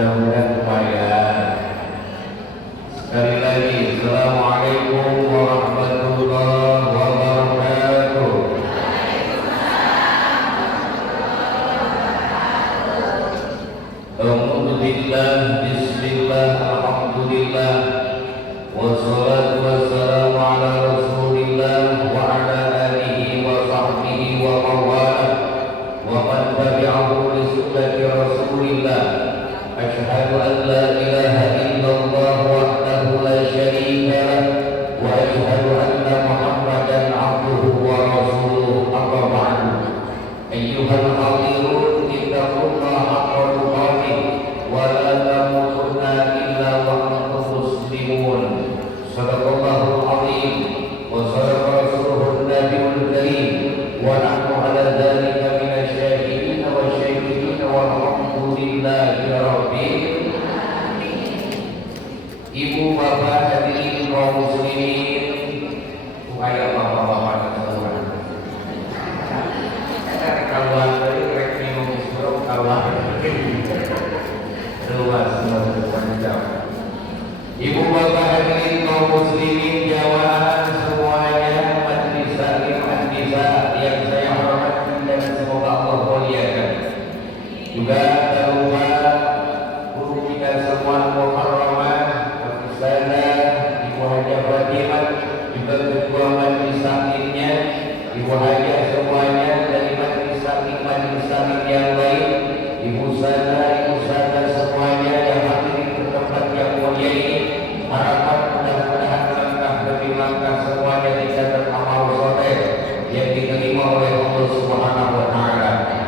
mudah-mudahan lumayan. Sekali lagi, Assalamualaikum warahmatullahi wabarakatuh. Alhamdulillah, bismillah, alhamdulillah, wassalatu wassalamu ala rasulillah wa ala alihi wa sahbihi wa mawalah wa man tabi'ahu li sunnati rasulillah. Asyhadu an la ilaha illallah wahdahu la syarika lah wa asyhadu anna Muhammadan abduhu wa rasuluh. Amma ba'du. Ayyuhal hadirun, ittaqullaha haqqa tuqatih wa la tamutunna illa wa antum muslimun. Sadaqallahul azim wa sadaqa rasuluhun nabiyul karim wa nahnu ala dzalika minasy syahidin wa syahidin walhamdulillahi rabbil alamin. Ibu bapak hadirin kaum muslimin, supaya bapak-bapak dan saudara kawan dari rekening muslim kawan luas panjang. Ibu bapak hadirin kaum muslimin jawaan semuanya, majelis salim nisa yang saya hormati dan semoga Allah muliakan. Juga tak lupa guru kita semua mukarramah Ustazah Ibu Hajah Fatimah, juga ketua majelis salimnya Ibu Hajah semuanya dari majelis salim yang lain, Ibu Ustazah semuanya yang hadir di tempat yang mulia ini. Harapan mudah-mudahan langkah demi langkah semuanya dicatat amal soleh yang diterima oleh Allah Subhanahu wa taala.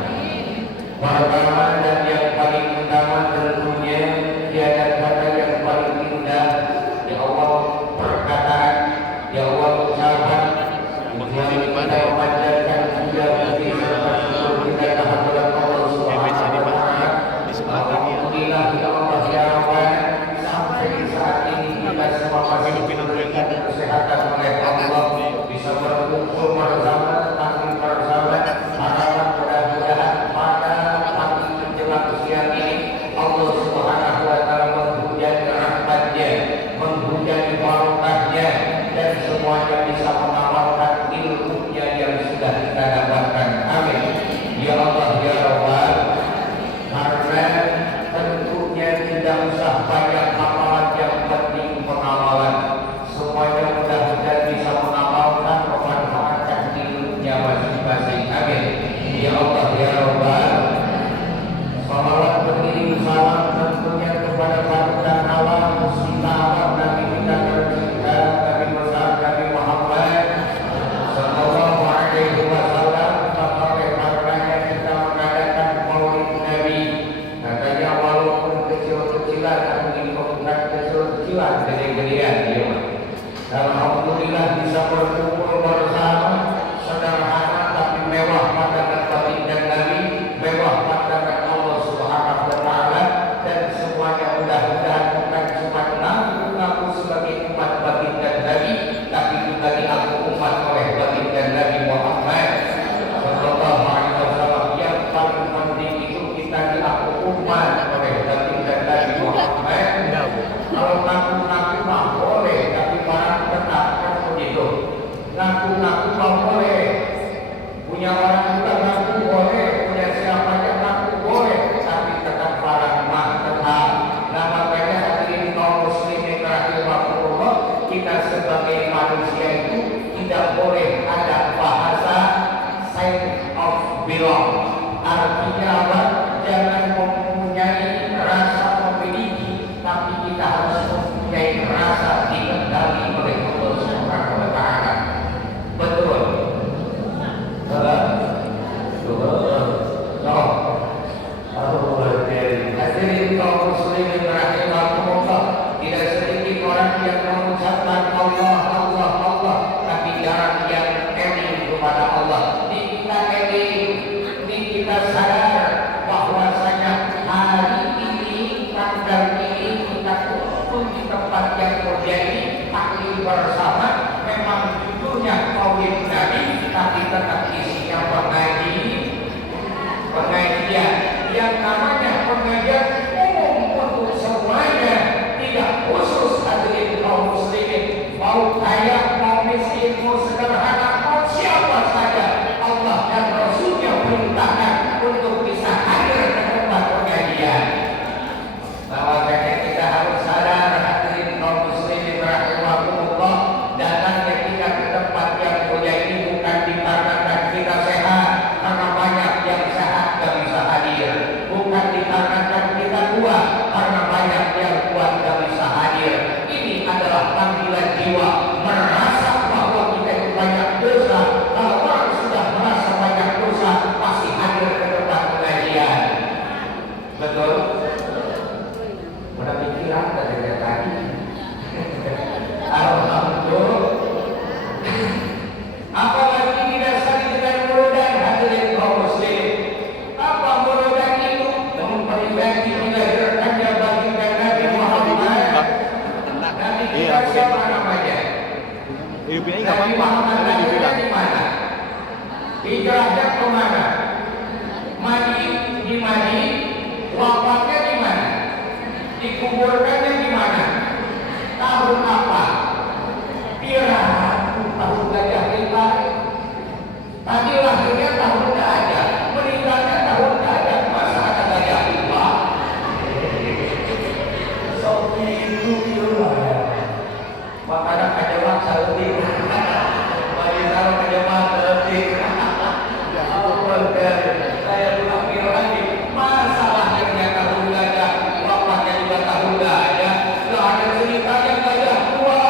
Pertama dan yang paling utama tentunya tiada kata yang paling indah, ya Allah perkataan, ya Allah ucapan yang kita panjatkan juga bagi kita kehadiran Allah Subhanahu wa taala. Alhamdulillah ya Allah ya Rabbana, sampai saat ini kita semua masih diberikan kesehatan oleh Allah, bisa berkumpul bersama, tampil bersama. Harapan mudah-mudahan pada pagi menjelang siang ini Allah Subhanahu wa taala menghujani rahmatnya, menghujani barokahnya, dan semuanya bisa mengamalkan ilmunya yang sudah kita dapatkan. Amin ya Allah ya Rabbal. Karena tentunya tidak usah banyak amalan, yang penting pengamalan. Semuanya mudah-mudahan bisa mengamalkan, memanfaatkan ilmunya masing-masing. Amin ya Allah ya Rabbal. Salawat beriring salam tentunya kepada panutan alam, muslimah alam, Nabi kita tercinta, Nabi besar Nabi Muhammad sallallahu alaihi wasallam. Oleh karenanya kita mengadakan Maulid Nabi. Katanya walaupun kecil-kecilan, tapi bukan kecil-kecilan, gede-gedean ya. Alhamdulillah bisa berkumpul bersama, sederhana tapi mewah pandangan batin dan Nabi, mewah pandangan Allah Subhanahu wa taala, dan semuanya mudah-mudahan bukan cuma ngaku sebagai umat batin dan Nabi, tapi juga diaku umat oleh batin dan Nabi Muhammad sallallahu alaihi wasallam. Yang paling penting itu kita diaku umat oleh batin dan Nabi Muhammad. Kalau ngaku-ngaku mah boleh, tapi barang tetap kan begitu. Ngaku-ngaku mah boleh, punya orang juga ngaku boleh, punya siapa aja ngaku boleh, tapi tetap barang mah tetap. Nah makanya hadirin kaum muslimin rahimahullah, kita sebagai manusia itu tidak boleh ada bahasa sense of belong. Artinya apa? Jangan mempunyai rasa memiliki, tapi kita harus mempunyai rasa dikendali oleh Allah Subhanahu wa taala. Betul. Hadirin kaum muslimin rahimahullah, tidak sedikit orang yang mengucapkan Allah, Allah, Allah, tapi jarang yang eling kepada Allah. Kita eling, kita sadar bahwasanya hari ini, tanggal ini, kita kumpul di tempat yang terjadi taklim bersama. Memang judulnya Maulid Nabi, tapi tetap isinya pengajian dikuburkannya gimana? Tahun apa? Pirahan tahun gajah kita. Tadi lahirnya tahun gajah, meninggalnya tahun gajah. Masa ada gajah kita? So itu lah. Makanya kajamak saeutik. Bagi taruh kajamak saeutik. Saya bilang lagi, masa lahirnya tahun gajah, wafatnya juga tahun gajah. Nggak ada ceritanya gajah tua.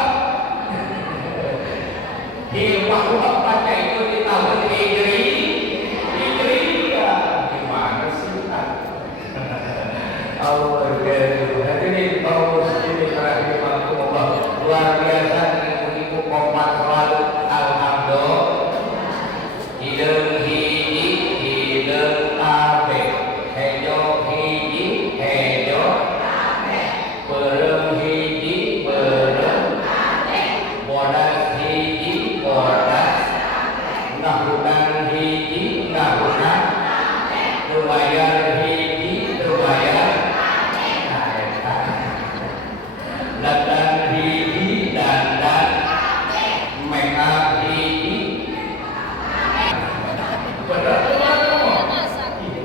Hilmah wafatnya itu di tahun Hijriyah. Gimana sih? Allah hadirin kaum muslimin rahimakumullah. Luar biasa ibu-ibu kompak selalu. Alhamdulillah. Hideung hiji, hideung kabeh. Hejo hiji, hejo kabeh. Beureum hiji, beureum kabeh. Bodas hiji, bodas kabeh. Nahudan hiji, nahudan kabeh. Rubayar hiji, rubayar dandan hiji, dandan make up hiji. Benar benar kamu?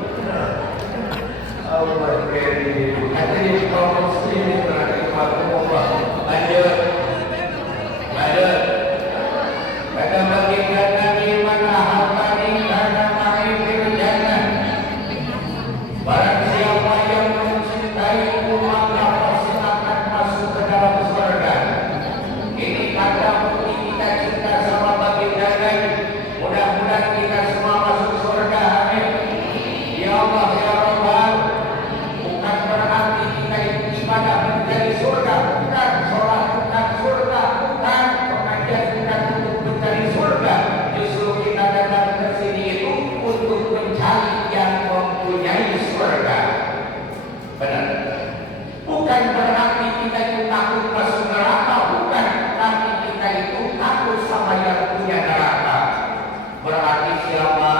Benar. Allah kiri. Hadirin kaum muslimin rahimakumullah. Lanjut. Pada baginda Nabi mana hartani karena main fil jannah. Barang siapa yang mencintaiku maka pasti akan masuk ke dalam surga. Ini tanda bukti kita cinta sama baginda Nabi. Mudah-mudahan kita semua masuk surga. Amin. Ya Allah ya Rabbal. Bukan berarti kita ibadah menjadi surga, bukan sholat bukan surga, bukan pengajian bukan untuk mencari surga. Justru kita datang ke sini itu untuk mencari yang mempunyai surga. Benar. Bukan berarti kita itu takut masuk neraka, bukan. Tapi kita itu takut sama yang punya neraka. Berarti siapa?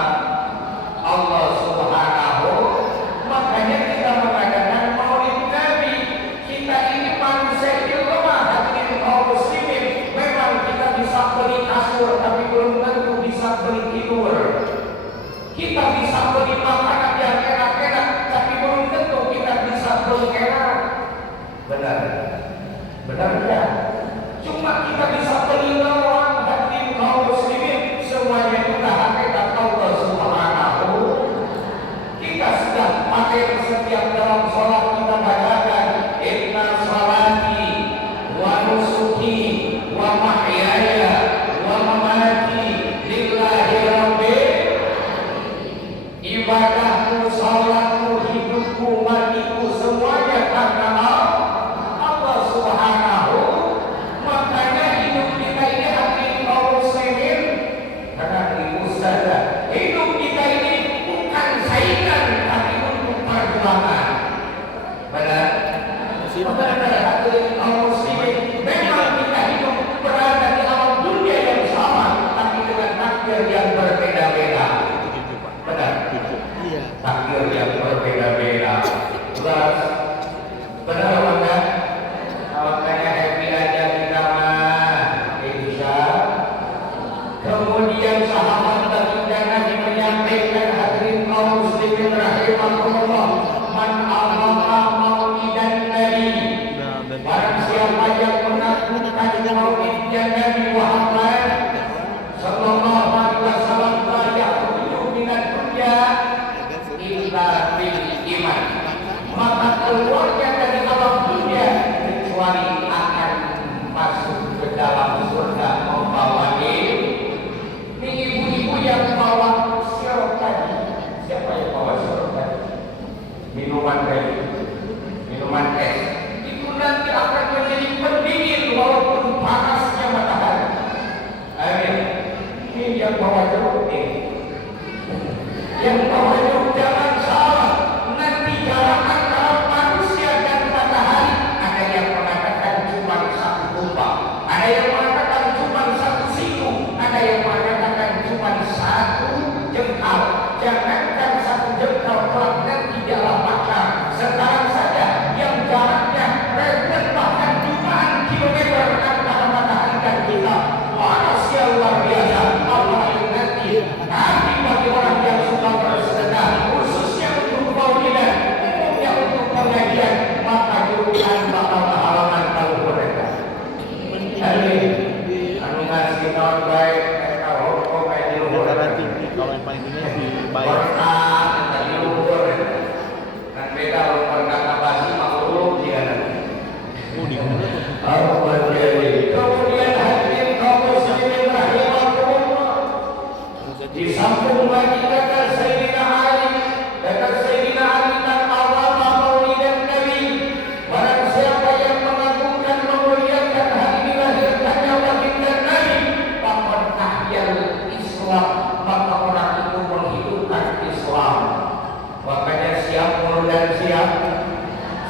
Allah Subhanahu. Makanya kita mengadakan Maulid Nabi. Kita ini manusia yang lemah. Hadirin kaum muslimin, memang kita bisa beli kasur, tapi belum tentu bisa beli tidur. Kita bisa beli makanan yang enak-enak, tapi belum tentu kita bisa beli enak. Benar? Benar ya? Cuma kita bisa beli lawan. Hadirin kaum muslimin, semuanya kita hakikat Allah Subhanahu. Kita sudah pakai setiap dalam sholat kita bacakan inna sholati wa nusuki wa mahyaya wa mamati lillahi rabbil. Ibadahku, sholatku, hidupku, matiku semuanya karena Allah Subhanahu. Makanya hidup kita ini hadirin kaum muslimin, karena ibu sadar hidup kita ini bukan saingan tapi untuk perjuangan. Benar? Benar hadirin kaum muslimin. Memang kita hidup berada di alam dunia yang sama, tapi dengan takdir yang berbeda-beda. Benar? Takdir yang berbeda-beda. Jelas? Benar apa enggak? Makanya happy aja kita mah, insya. Kemudian sahabat baginda Nabi menyampaikan, hadirin kaum muslimin rahimakumullah, man amama maulidan Nabi. Barang siapa yang mengagungkan maulidnya Nabi Muhammad sallallahu alaihi wasallam, la yakhruju minad dunya illa bil iman. Maka keluarnya dari alam dunia kecuali akan masuk ke dalam surga membawa ini ibu-ibu yang bawa sirup tadi. Siapa yang bawa sirup tadi? Minuman tadi, minuman es. Itu nanti akan menjadi pendingin walaupun panasnya matahari. Amin. Ini yang bawa jeruk ini. Yang bawa jeruk jangan salah. Nanti jarak antara manusia dan matahari ada yang mengatakan cuma satu tumpah, ada yang mengatakan cuma satu siku, ada yang mengatakan cuma satu jengkal. Jangankan satu jengkal, kelak nanti dalam maka sekarang saja yang jaraknya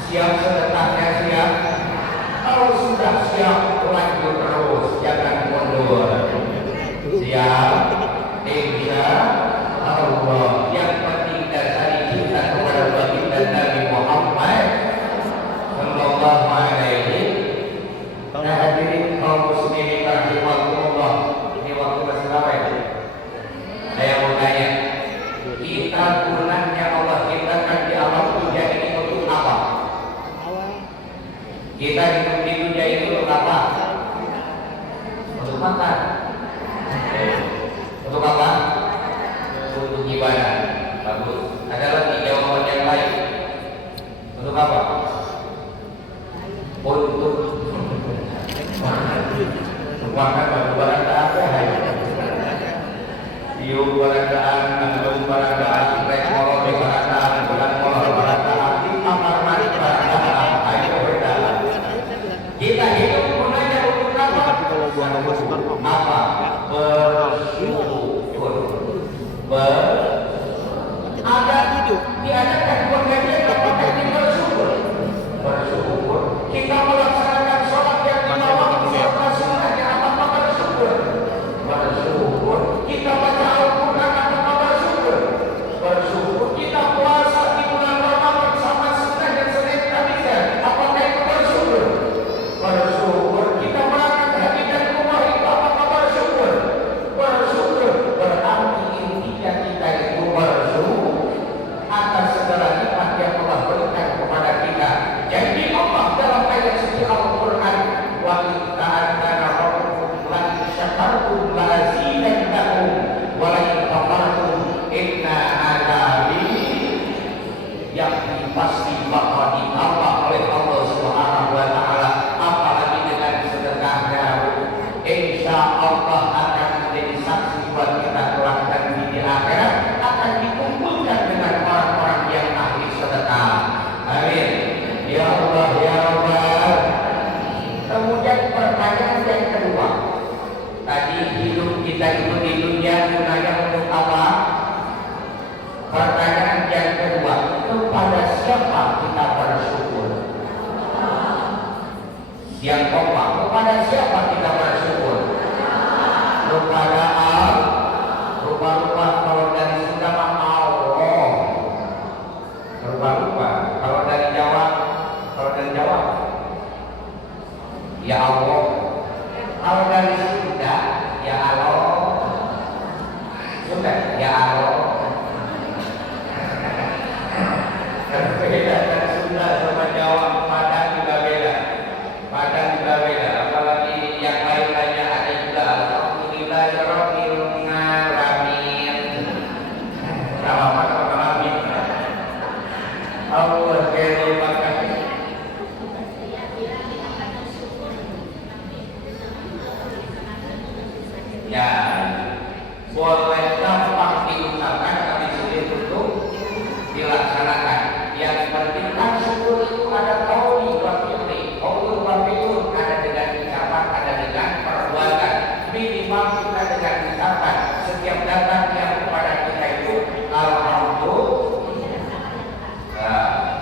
Siap sedekahnya siap. Kalau sudah siap lanjut terus, jangan mundur. Siap, insya Allah. Yang penting dasari kita kepada baginda Nabi Muhammad Sallallahu Alaihi. Nah hadirin kaum muslimin rahimakumullah. Ini waktu berapa ya? Saya mau tanya, kita gunanya Allah ciptakan di alam dunia ini untuk apa? Kita hidup di dunia ini untuk apa? Untuk makan. Untuk apa? Untuk ibadah. Bagus. Ada lagi jawaban yang lain. Untuk apa? Untuk makan barang apa? Yuk baradaan, andung baradaan, rekor di baradaan, bulan kolor baradaan, di kamar mandi baradaan, ayo baradaan. Kita hidup gunanya untuk apa? Apa? Bersyukur. Ada diadakan pengajian apakah ini bersyukur? Bersyukur. Kita melaksanakan sholat yang lima waktu serta sunnahnya apa bersyukur? Bersyukur. Kita baca Al-Quran apa bersyukur? Bersyukur. Kita puasa di bulan Ramadan sama sunnah dan Senin Kamisnya apakah itu bersyukur? Bersyukur. Kita berangkat haji dan umrah itu apakah bersyukur? Bersyukur. Berarti intinya kita itu bersyukur atas segala nikmat yang Allah berikan kepada kita. Jadi Allah dalam ayat suci Al-Quran, wa in ta'adzana rabbukum la in syakartum la azidannakum wa la in kafartum inna adzabi, yang pasti bakal ditambah oleh Allah Subhanahu wa taala, apalagi dengan sedekahnya. Insya Allah akan menjadi saksi buat kita kelak nanti di akhirat, akan dikumpulkan dengan orang-orang yang ahli sedekah. Amin. Ya Allah, ya Allah. Kemudian pertanyaan yang kedua, tadi hidup kita itu di dunia gunanya untuk apa? Pertanyaan yang kedua, kepada siapa kita bersyukur? Yang kompak, kepada siapa kita bersyukur? Kepada Allah. Rupa-rupa kalau dari Sunda mah Allah. Rupa-rupa kalau dari Jawa, ya Allah. Kalau dari Sunda, ya Allah. Sunda, ya Allah. Beda dari Sunda sama Jawa, Padang juga beda. Apalagi yang lain-lainnya ada juga. Alhamdulillahirabbil alamin. Apa alamin? Allah terima kasih. Ya, boleh gampang diucapkan tapi sulit untuk dilaksanakan. Yang penting kan syukur itu ada qauli wa fi'li. Qauli wa fi'lun ada dengan ucapan, ada dengan perbuatan. Minimal kita dengan ucapan setiap datang yang kepada kita itu alhamdulillah.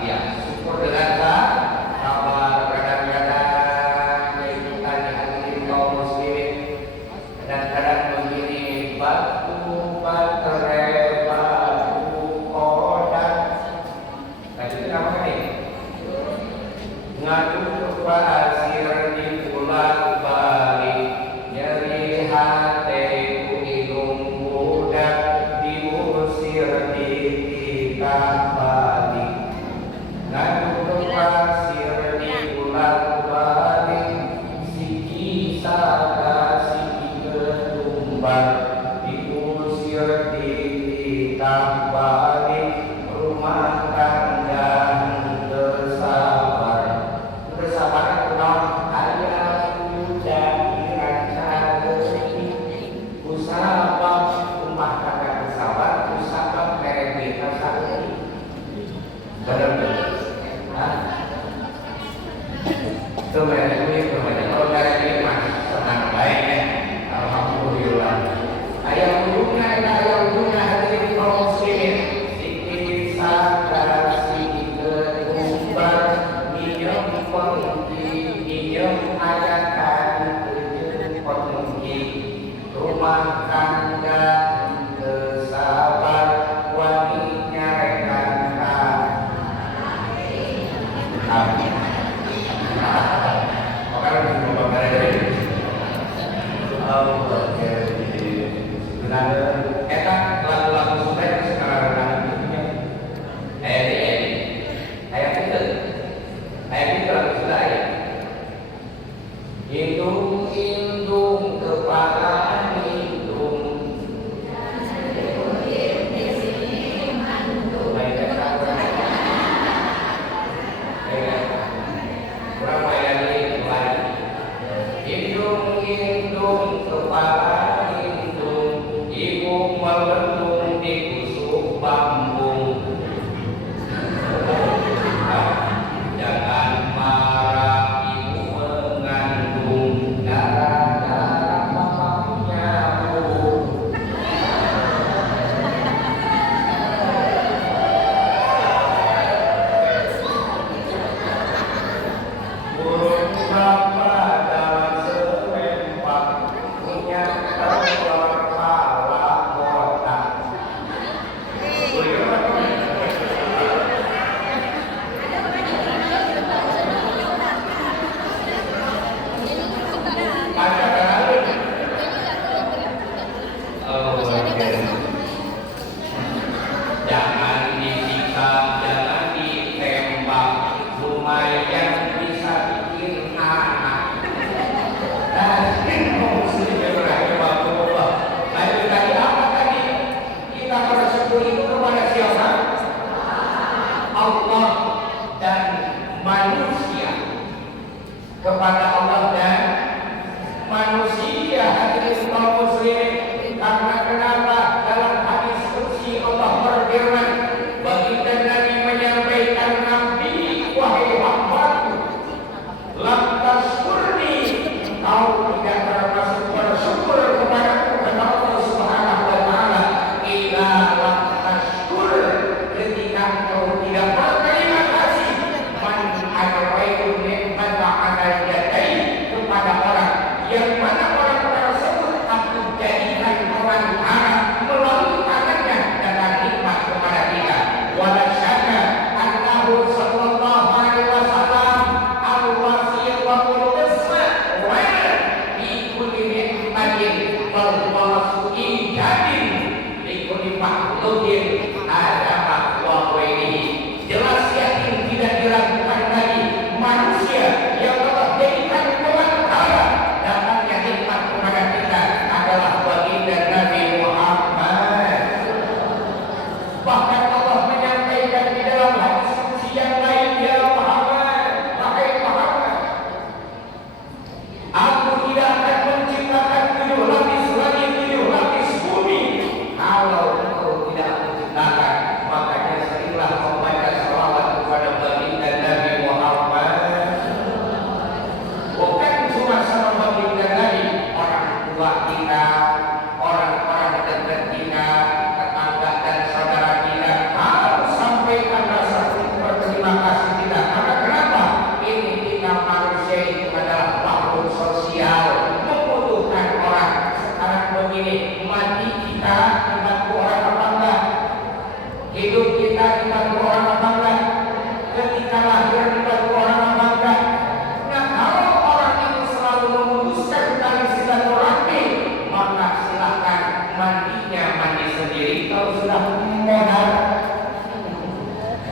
Ya, syukur dengan sama kadang-kadang yaitu tadi hadirin kaum muslimin, kadang-kadang begini batu baterai batu kodak. Nah itu namanya nih ngadu pasir di pulang balik, nyeri hatiku hidung budak diusir di kita balik. Ngadu pasir di pulang balik, si kisah kasih ketumbar diusir di kita balik. Rumah tangga bersabar itu non ayah udah dirancang rezeki usabab rumah tangga bersabar usabab merek kita sakit benar-benar. Itu merek ini kalau merek ini masih senang baik ya, alhamdulillah. Ayah ujungnya hadirin kaum muslimin, sikit kasih ketumbar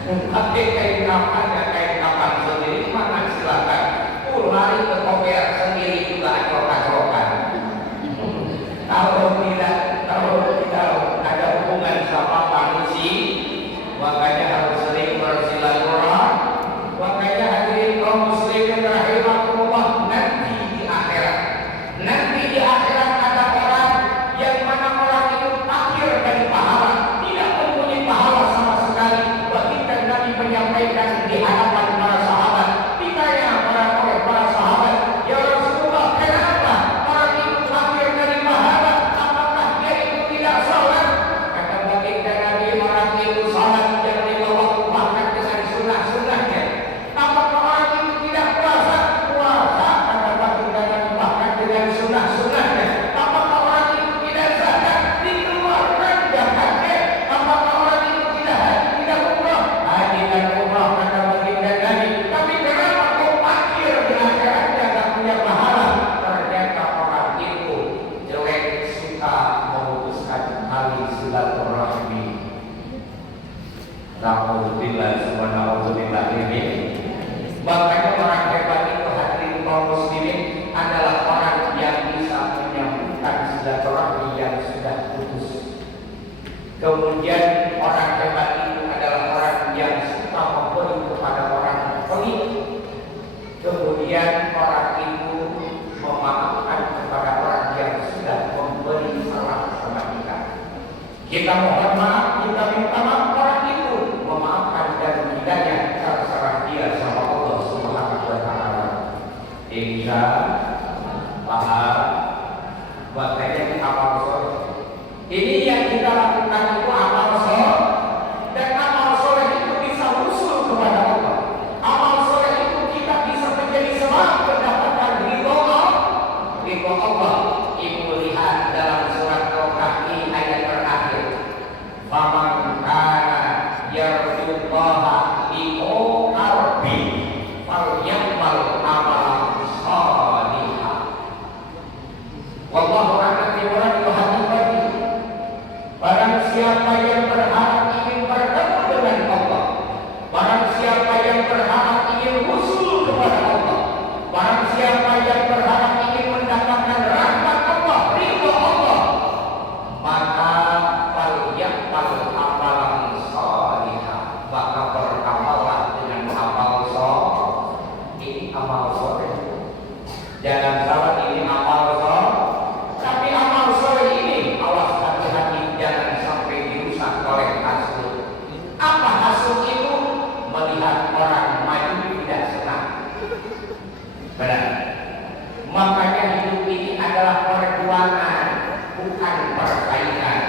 Tapi kain kapan sendiri mana silakan. Lari ke koper sendiri juga acok-acokan. Kalau tidak ada hubungan sama manusia, makanya harus sering bersilaturahmi. Makanya hadirin kaum muslimin rahimakumullah, nanti di akhirat ada orang yang mana orang itu akhir dari pahala, tidak mempunyai pahala sama sekali. Bahkan Nabi menyampaikan di hadapan para sahabat, ditanya oleh para sahabat, ya Rasulullah, kenapa orang itu akhir dari pahala? Apakah dia itu tidak sholat? Kata baginda Nabi, orang itu sholat yang lima waktu bahkan dengan sunnah-sunnahnya. Apakah orang itu tidak puasa? Puasa, kata baginda Nabi, bahkan dengan sunnah-sunnahnya. Apakah orang itu tidak zakat? Dikeluarkan zakatnya. Apakah orang itu tidak haji, tidak umrah? Haji dan umrah, kata baginda Nabi. Tapi kenapa kau akhir di akhiratnya tak punya pahala? Ternyata orang itu jelek, suka memutuskan tali silaturahmi. Na'udzubillah wa na'udzubillah ini. Makanya orang hebat itu hadirin kaum muslimin adalah orang yang bisa menyambungkan silaturahmi yang sudah putus. Kemudian orang hebat itu adalah orang yang suka memberi kepada orang pelit. Kemudian orang itu memaafkan kepada orang yang sudah memberi salah sama kita. Kita mohon maaf, kita minta maaf, orang itu memaafkan dan tidaknya terserah dia sama Allah Subhanahu wa taala. Insya Allah, makanya amal soleh. Ini yang kita lakukan itu amal soleh, dan amal soleh itu bisa usul kepada Allah. Amal soleh itu kita bisa menjadi sebab mendapatkan ridho Allah. Ibu lihat dalam surat Al-Kahfi ayat terakhir. Faman kana yarjullaha liqa rabbi falyamal amalan shalihan. Wallahu a'lam bishawab. Barang siapa yang berharap ingin bertemu dengan Allah, barang siapa yang berharap ingin usul kepada Allah, barang siapa yang berharap ingin mendapatkan rahmat Allah, ridho Allah, maka falyamal amalan shalihan, maka beramallah dengan amal soleh. Ini amal soleh. Jangan salah, ini amal soleh. Tapi amal soleh ini awas hati-hati, jangan sampai dirusak oleh hasud. Apa hasud itu? Melihat orang maju tidak senang. Benar. Makanya hidup ini adalah perjuangan, bukan persaingan.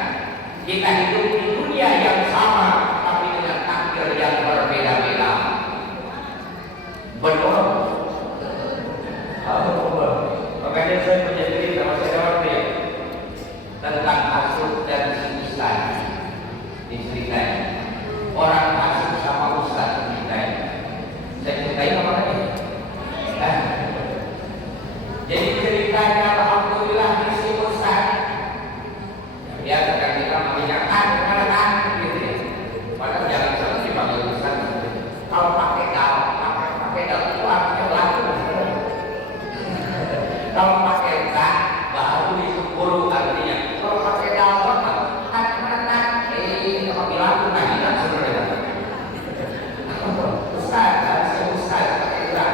Kita hidup di dunia yang sama, tapi dengan takdir yang berbeda-beda. Benar. Makanya saya punya cerita, masih ada waktu ya, tentang hasud dan si ustaz. Diceritain orang hasud sama ustaz, diceritain. Saya ceritain apa lagi? Jadi ceritanya alhamdulillah di si ustaz. Biasa kan kita mengingatkan kepada gitu ya. Padahal jangan salah dipanggil ustaz. Kalau pakai dal itu artinya laku. Kalau pakai tak baru itu guru artinya. Kalau pakai dal kan ini apabila kita sebenarnya. Ustaz, pakai tak.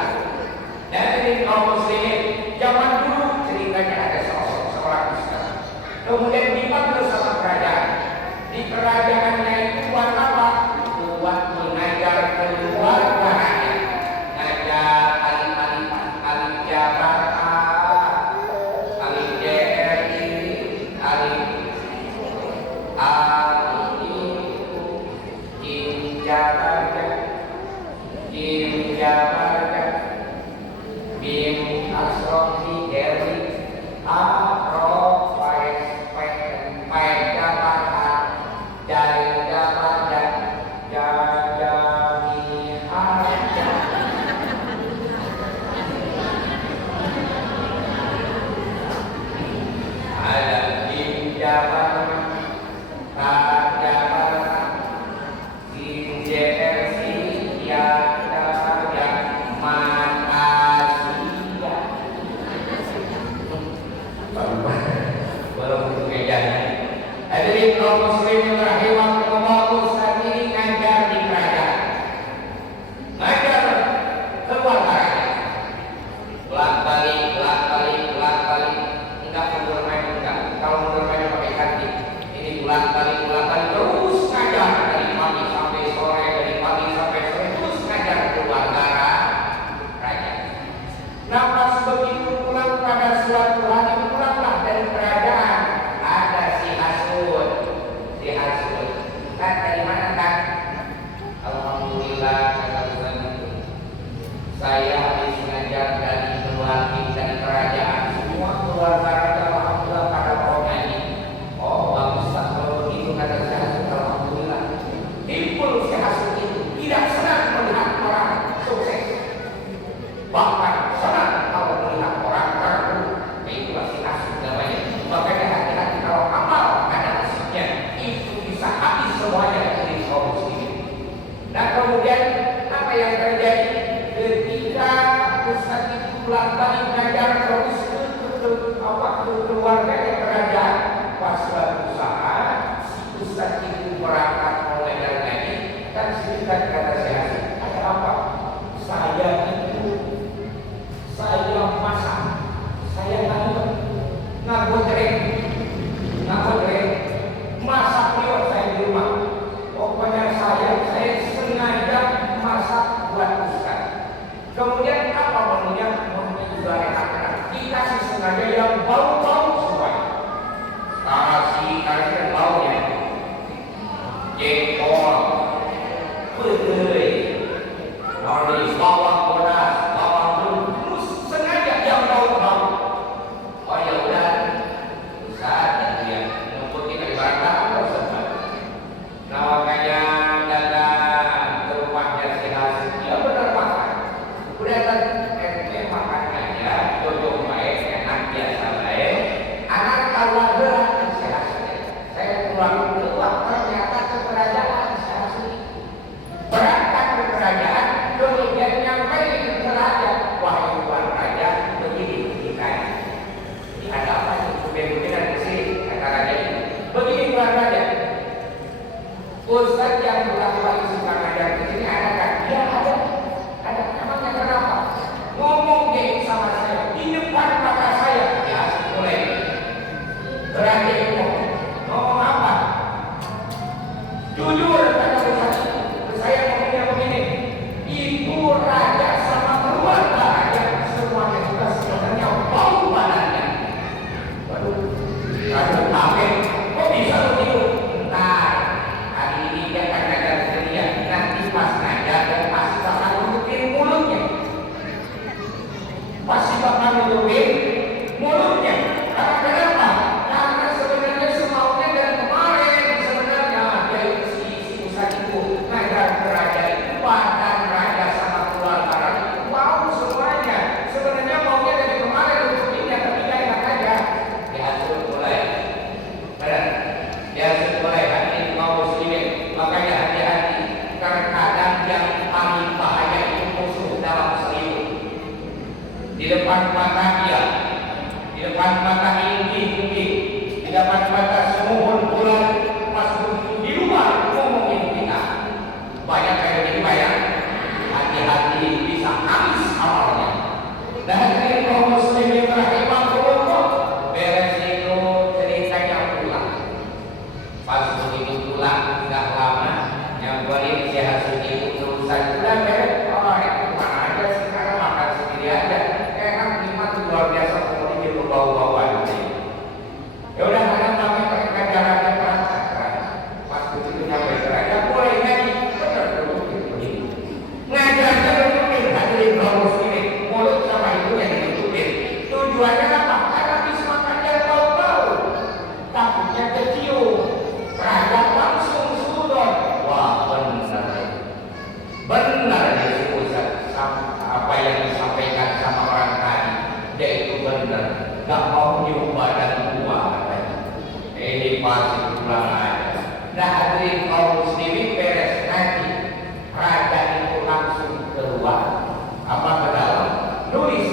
Dan ini kaum muslimin zaman dulu ceritanya ada seorang ustaz. Kemudian dipanggil sama kerajaan. Di kerajaannya itu buat apa? Buat mengajar keluarga rakyat. Ngajar alif Jakarta, alif JRI, alif Jakarta, Bim Asrofi Geri Jakarta, Jakarta, balik ngajar terus ke keluarga ke kerajaan. Pas suatu saat si ustaz itu berangkat mulai ngaji, kan si ustaz kata saya, ada apa? Saya masak, saya ngagoreng, masak liwat saya di rumah. Pokoknya saya sengaja masak buat ustaz. Kemudian apa maunya juga enak-enak, dikasih sengaja yang bau-bau semua. Kasih baunya, jengkol, pedai, nori, bawang bodas, bawang bulus, sengaja yang bau-bau. Oh ya udah, saat dia ngumputin ibadah tersebut. Nah makanya datang ke rumahnya si Hasim, dia benar makan. Udah kan makan aja, jodoh baik, enak biasa baik. Anak kalau berat si Hasim, saya pulang keluar ternyata ke kerajaan si Hasim. Berangkat ke kerajaan, kemudian nyampe ke raja. Wahai tuan raja, begini kita. Ini ada apa sih? Kemudian di sini kata raja ini. Begini tuan raja. Ustaz yang bolak-balik suka ngajar di sini ada kan? Dia ada. Namanya kenapa? Ngomong dia sama saya di depan mata saya. Ya, mulai. Berani ngomong apa? Jujur kata Ustaz itu, saya ngomongnya begini. Ibu raja sama keluarga raja semuanya juga sebenarnya bau badannya. Waduh, raja kaget. Kok bisa begitu? Entar hari ini dia akan ngajar ke dia. Nanti pas ngajar dan pasti bakal nutupin mulutnya. Pasti bakal nutupin mulutnya. Karena kenapa? Karena sebenarnya semaunya dari kemarin sebenarnya dia si Ustaz itu ngajar ke raja itu badan raja sama keluarga raja itu bau semuanya. Sebenarnya maunya dari kemarin nutupinnya tapi gak enak aja. Diatur mulai. Benar? Diatur mulai hati kaum muslimin. Makanya hati-hati. Karena kadang yang paling bahaya itu musuh dalam selimut. Di depan mata dia, di depan mata ingin, di depan mata semuhun bulan, pas begitu di luar ngomongin kita. Banyak kayak begini banyak. Hati-hati bisa habis awalnya. Dan ini kaum muslimin rahimahullah, beres itu ceritanya pulang. Pas begitu pulang nggak lama, yang balik si Hasim itu terusan pulang beres. Oh itu mana aja sekarang makan sendiri aja. Enak nikmat luar biasa, kemudian itu bau-bauan. Ya udah kadang pakai pengajarannya perasaan. Pas begitu nyampe ke raja mulai ngaji bener begini. Ngajarnya ditutupin, hadirin kaum muslimin, mulut sama itu yang ditutupin. Tujuannya apa? Karena habis makan dia bau-bau, takutnya kecium. Raja langsung sudut. Wah benar si Ustaz. Apa yang disampaikan sama orang tadi, dia itu benar. Gak mau nyium badan gua katanya. Ini pasti pulang aja. Nah hadirin kaum muslimin beres ngaji, raja itu langsung keluar ke dalam, nulis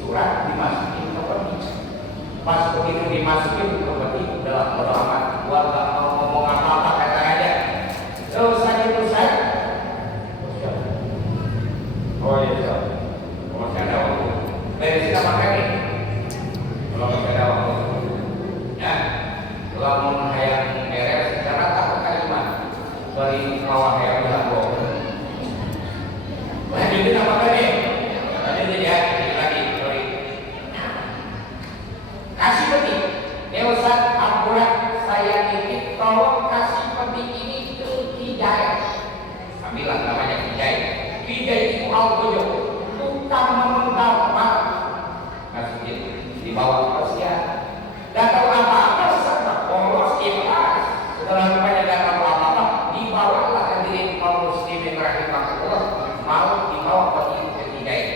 surat, dimasukin ke peti. Pas begitu dimasukin ke peti, udah bodo amat, gua gak mau ngomong apa-apa kata raja. Terus saya oh iya siap. Kalau masih ada waktu, beresin apa nih? Kalau masih ada waktu, ya. Kalau mau hayang beres, cara takut kalimat dari bawah hayang jago. Lanjutin apa tadi? Lanjutin ya, lagi. Sorry. Kasih peti. Ustaz akurat saya titip tolong kasih peti ini ke Hidayat. Ambillah namanya Hidayat. Hidayat itu al-Bojo, tukang memenggal emas. Masukin dibawa ke Rusia. Gak tahu apa-apa, serta polos ikhlas. Setelah rupanya gak tahu apa-apa, dibawalah hadirin kaum muslimin rahimahullah, mau dibawa ke Hidayat.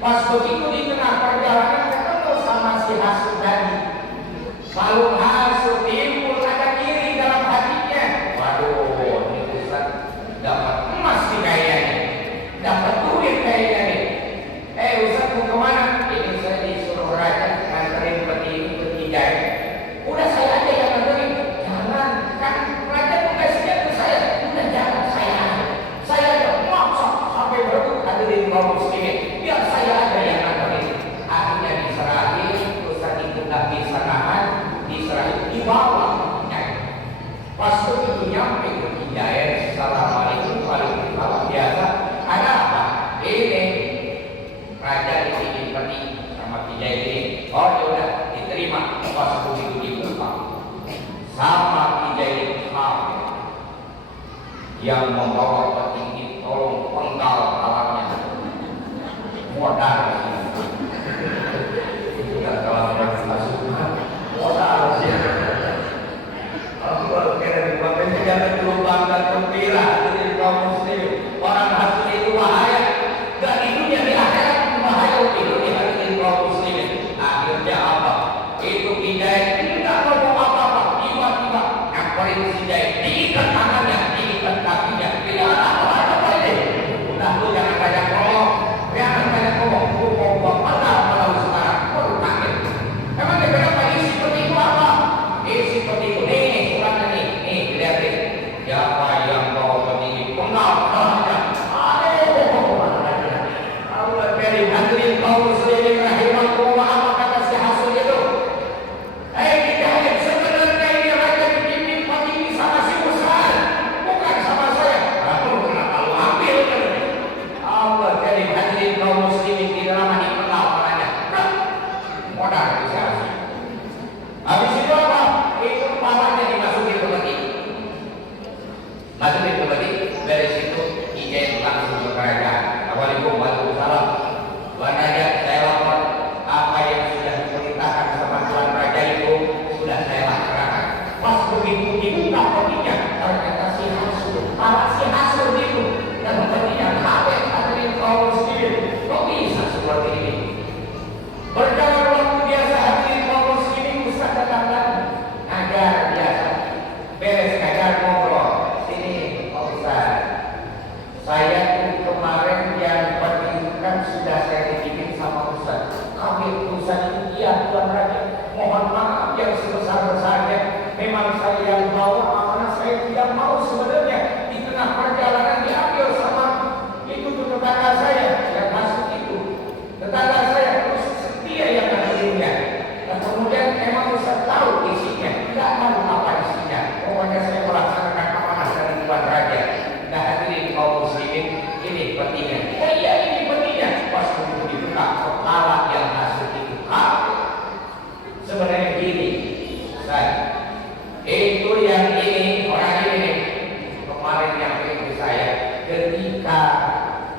Pas begitu di tengah perjalanan ketemu sama si Hasim tadi. Malu Hasim timbul ada kiri dalam hatinya. Waduh, ini Ustaz dapat emas nih kayaknya, dapat duit kayaknya nih. Ustaz mau kemana?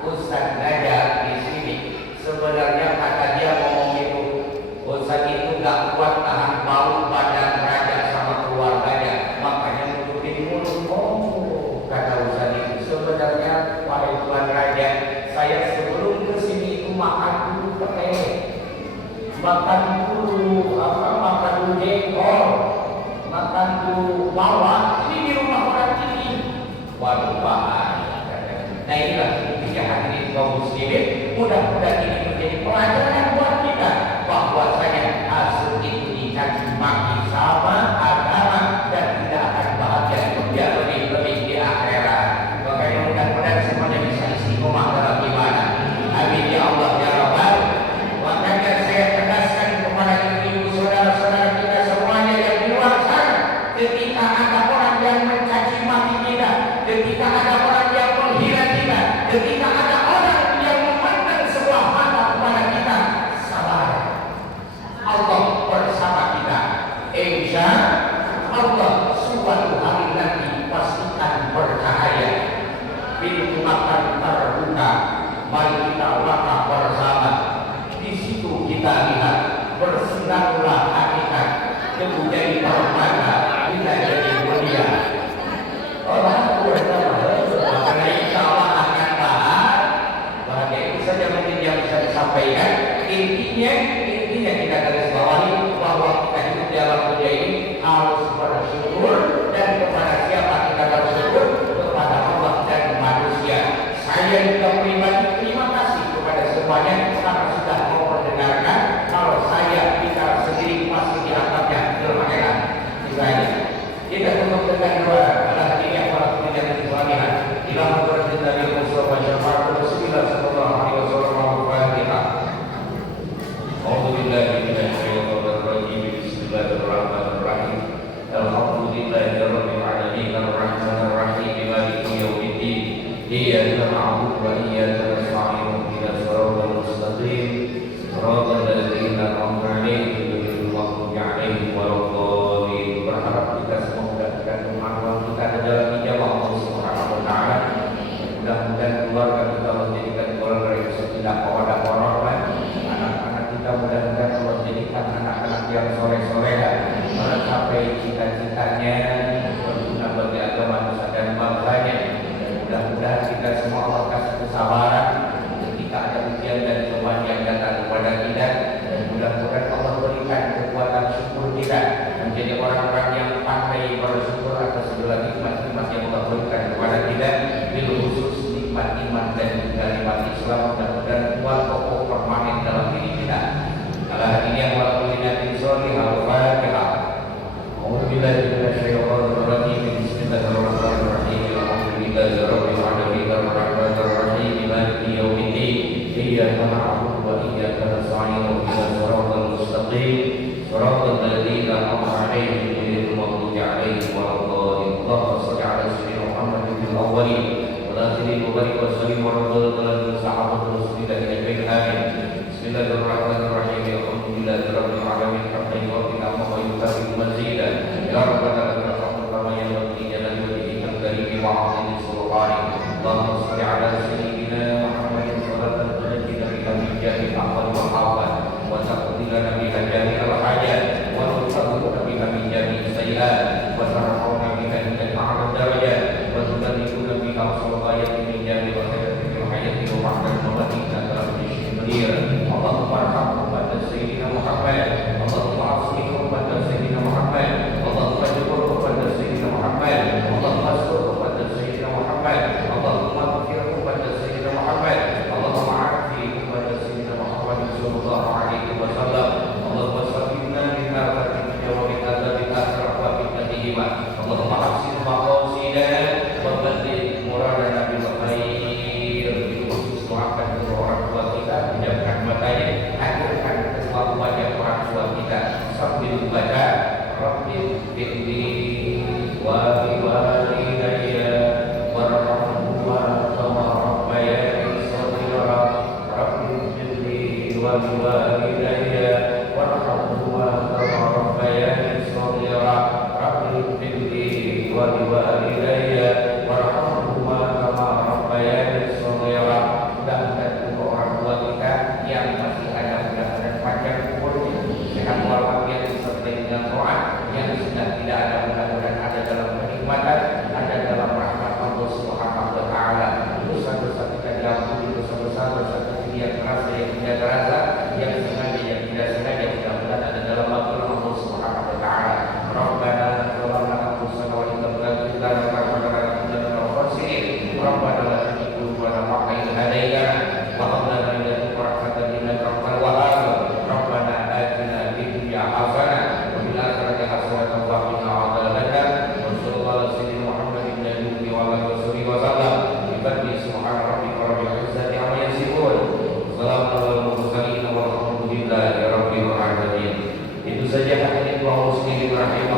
Ustaz Naja di sini. Sebenarnya kata dia ngomong itu, Ustaz itu gak kuat tahan bau badan raja sama keluarganya, makanya nutupin mulut. Oh, kata Ustaz itu, sebenarnya wahai Tuan Raja, saya sebelum kesini itu makan dulu pakai, makan dulu jengkol, makan dulu bawang. Ini di rumah orang ini. Waduh, bahaya. Nah inilah intinya hadirin kaum muslimin, mudah-mudahan ini menjadi pelajaran buat kita bahwasanya hasil itu dicaci maki sama agama dan tidak akan bahagia dunia lebih di akhirat. Makanya mudah-mudahan semuanya bisa istiqomah dalam ibadah. Amin ya Allah ya Rabbal. Makanya saya tegaskan kepada ibu saudara-saudara kita semuanya yang di luar sana, ketika ada orang yang mencaci maki kita, ketika ada orang yang menghina kita, ketika ada orang yang memandang sebelah mata kepada kita, sabar. Allah bersama kita. Insya Allah suatu hari nanti pastikan bercahaya. Pintu akan terbuka. Mari kita langkah bersama. Di situ kita lihat bersinarlah hakikat. Kemudian permata kita jadi mulia. Orang karena insya Allah akan bahagia. Itu saja mungkin yang bisa disampaikan. Intinya kita garis bawahi bahwa kita hidup dalam dunia ini harus bersyukur, dan kepada siapa kita bersyukur? Kepada Allah dan manusia. Saya juga pribadi terima kasih kepada semuanya karena sudah mau mendengarkan. Kalau saya bicara sendiri pasti dianggapnya kelemahan. Itu aja. Kita tutup dengan doa. Allah ini yang para pendengar sekalian. Ilah berkata dari Mustafa Syafar Rasulullah sallallahu alaihi wasallam. Al-Fatihah. A'udzubillahi minasyaitonir rajim. Bismillahirrahmanirrahim. Alhamdulillahirabbil alamin arrahmanir rahim maliki yaumiddin. Iyyaka na'budu wa iyyaka nasta'in. Ihdinas siratal mustaqim. Siratal ladzina an'amta 'alaihim ghairil maghdubi 'alaihim waladdallin. Berharap kita semua mendapatkan kemampuan kita dalam ijabah Allah Subhanahu wa taala. Mudah-mudahan keluarga kita menjadikan keluarga yang tidak porak-porok. Anak-anak kita mudah-mudahan Allah jadikan anak-anak yang soleh-soleha, mencapai cita-citanya, berguna bagi agama nusa dan bangsanya. Dan mudah-mudahan kita semua Allah kasih kesabaran ketika ada ujian dan cobaan yang datang kepada kita. Dan mudah-mudahan Allah berikan kekuatan syukur kita menjadi orang-orang yang pandai bersyukur atas segala nikmat-nikmat yang Allah berikan kepada kita, bil khusus nikmat iman dan juga nikmat Islam. Mudah-mudahan kuat kokoh permanen dalam diri kita. Ala hadiyah wa kulinatin sholihah. Al-Fatihah. A'udzubillahi minasyaitonir rajim. Bismillahirrahmanirrahim. Alhamdulillahirabbil alamin arrahmanir rahim maliki yaumiddin. Iyyaka na'budu wa iyyaka nasta'in. Ihdinas siratal mustaqim. Siratal ladzina an'amta 'alaihim ghairil maghdubi 'alaihim waladdallin. Allahumma shalli 'ala sayyidina Muhammadin fil awwalin wal akhirin wa barik wa sallim wa radhiyallahu sahabatul rasulillah ajma'in. Amin. Bismillahirrahmanirrahim. Alhamdulillahirabbil alamin hamdan yuwaffiqu wa yukafi'u mazidan. Ya rabbana lakal hamdu kama yanbaghi li jalali wajhikal karim wa 'azimi sultanik. Allahumma shalli 'ala sayyidina Muhammadin salatan tunajjina biha min jami'il ahwal wal ahwal wa taqdilana biha jami'al hajat wa nutahhiruna biha min jami'is sayyi'at wa tarfa'una biha ila a'la darajat wa tuballighuna biha sulbayati min jami'il khairati fil hayati wa ba'da al-mamati innaka al-azizul qadir. Allahumma arham ummata sayyidina Muhammad. Allahumma asli ummata sayyidina Muhammad. Allahumma jabur ummata sayyidina Muhammad. Allahumma asur ummata sayyidina Muhammad. Allahumma ghfir ummata sayyidina saja hadirin kaum muslimin rahimahumullah.